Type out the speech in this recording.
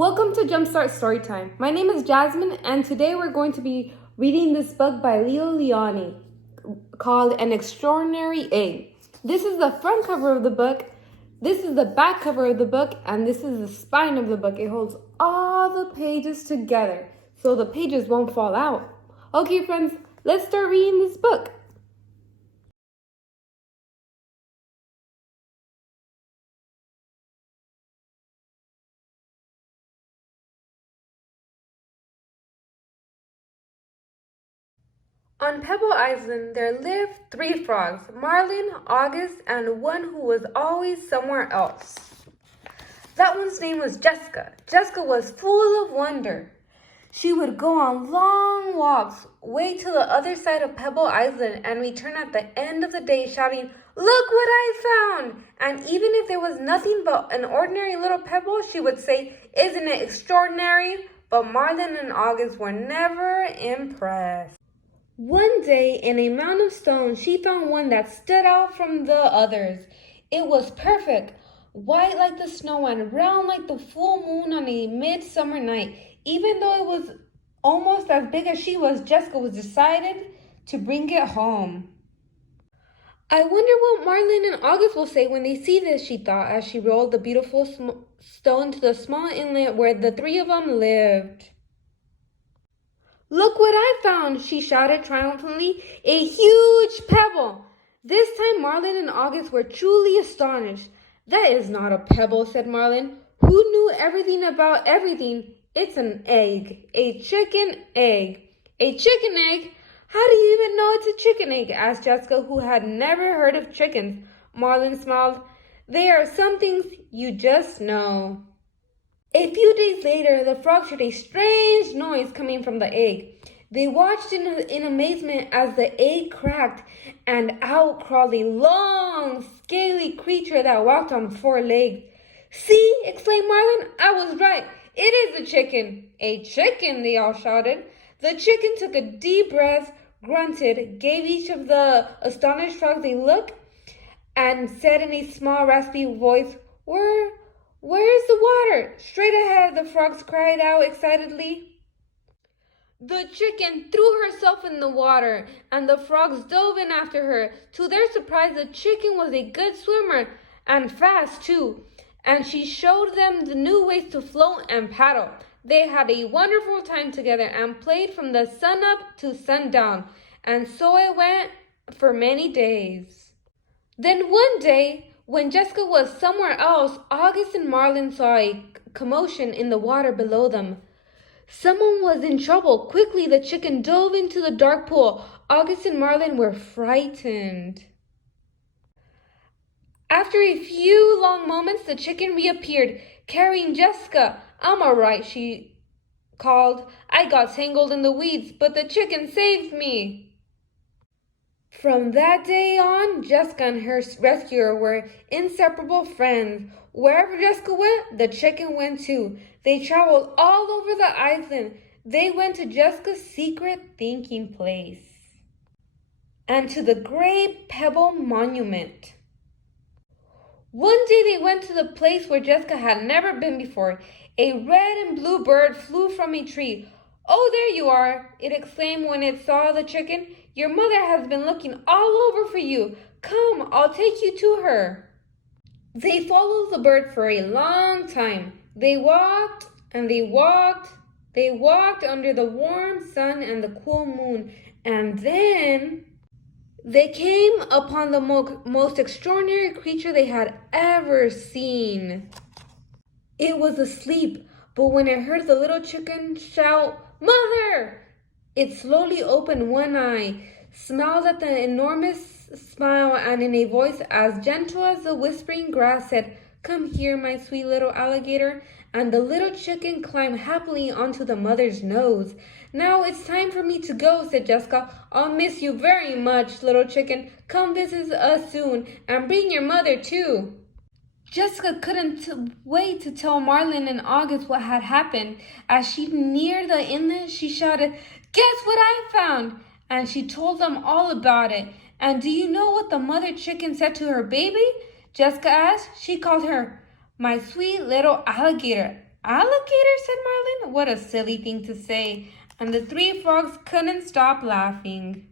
Welcome to Jumpstart Storytime. My name is Jasmine, and today we're going to be reading this book by Leo Lionni called An Extraordinary Egg. This is the front cover of the book, this is the back cover of the book, and this is the spine of the book. It holds all the pages together so the pages won't fall out. Okay, friends, let's start reading this book. On Pebble Island, there lived 3 frogs, Marlin, August, and one who was always somewhere else. That one's name was Jessica. Jessica was full of wonder. She would go on long walks, way to the other side of Pebble Island, and return at the end of the day shouting, "Look what I found!" And even if there was nothing but an ordinary little pebble, she would say, "Isn't it extraordinary?" But Marlin and August were never impressed. One day, in a mound of stones, she found one that stood out from the others. It was perfect, white like the snow and round like the full moon on a midsummer night. Even though it was almost as big as she was, Jessica was decided to bring it home. I wonder what Marlin and August will say when they see this, she thought, as she rolled the beautiful stone to the small inlet where the 3 of them lived. "Look what I found," she shouted triumphantly, "a huge pebble." This time Marlin and August were truly astonished. "That is not a pebble," said Marlin, who knew everything about everything. "It's an egg, a chicken egg." "A chicken egg? How do you even know it's a chicken egg?" asked Jessica, who had never heard of chickens. Marlin smiled. "There are some things you just know." A few days later, the frogs heard a strange noise coming from the egg. They watched in amazement as the egg cracked, and out crawled a long, scaly creature that walked on 4 legs. "See!" exclaimed Marlin. "I was right. It is a chicken." "A chicken!" they all shouted. The chicken took a deep breath, grunted, gave each of the astonished frogs a look, and said in a small, raspy voice, Where is the water?" Straight ahead, the frogs cried out excitedly. The chicken threw herself in the water, and the frogs dove in after her. To their surprise, the chicken was a good swimmer, and fast too, and she showed them the new ways to float and paddle. They had a wonderful time together and played from the sun up to sundown, and so it went for many days. Then one day, when Jessica was somewhere else, August and Marlin saw a commotion in the water below them. Someone was in trouble. Quickly, the chicken dove into the dark pool. August and Marlin were frightened. After a few long moments, the chicken reappeared, carrying Jessica. "I'm all right," she called. "I got tangled in the weeds, but the chicken saved me." From that day on, Jessica and her rescuer were inseparable friends. Wherever Jessica went, the chicken went too. They traveled all over the island. They went to Jessica's secret thinking place and to the Great Pebble Monument. One day they went to the place where Jessica had never been before. A red and blue bird flew from a tree. "Oh, there you are," it exclaimed when it saw the chicken. "Your mother has been looking all over for you. Come, I'll take you to her." They followed the bird for a long time. They walked and they walked. They walked under the warm sun and the cool moon. And then they came upon the most extraordinary creature they had ever seen. It was asleep, but when it heard the little chicken shout, "Mother!" it slowly opened one eye, smiled at the enormous smile, and in a voice as gentle as the whispering grass said, "Come here, my sweet little alligator." And the little chicken climbed happily onto the mother's nose. "Now it's time for me to go," said Jessica. "I'll miss you very much, little chicken. Come visit us soon, and bring your mother too." Jessica couldn't wait to tell Marlin and August what had happened. As she neared the inlet, she shouted, "Guess what I found?" And she told them all about it. "And do you know what the mother chicken said to her baby?" Jessica asked. "She called her, 'My sweet little alligator.' Alligator, said Marlin. What a silly thing to say. And the three frogs couldn't stop laughing.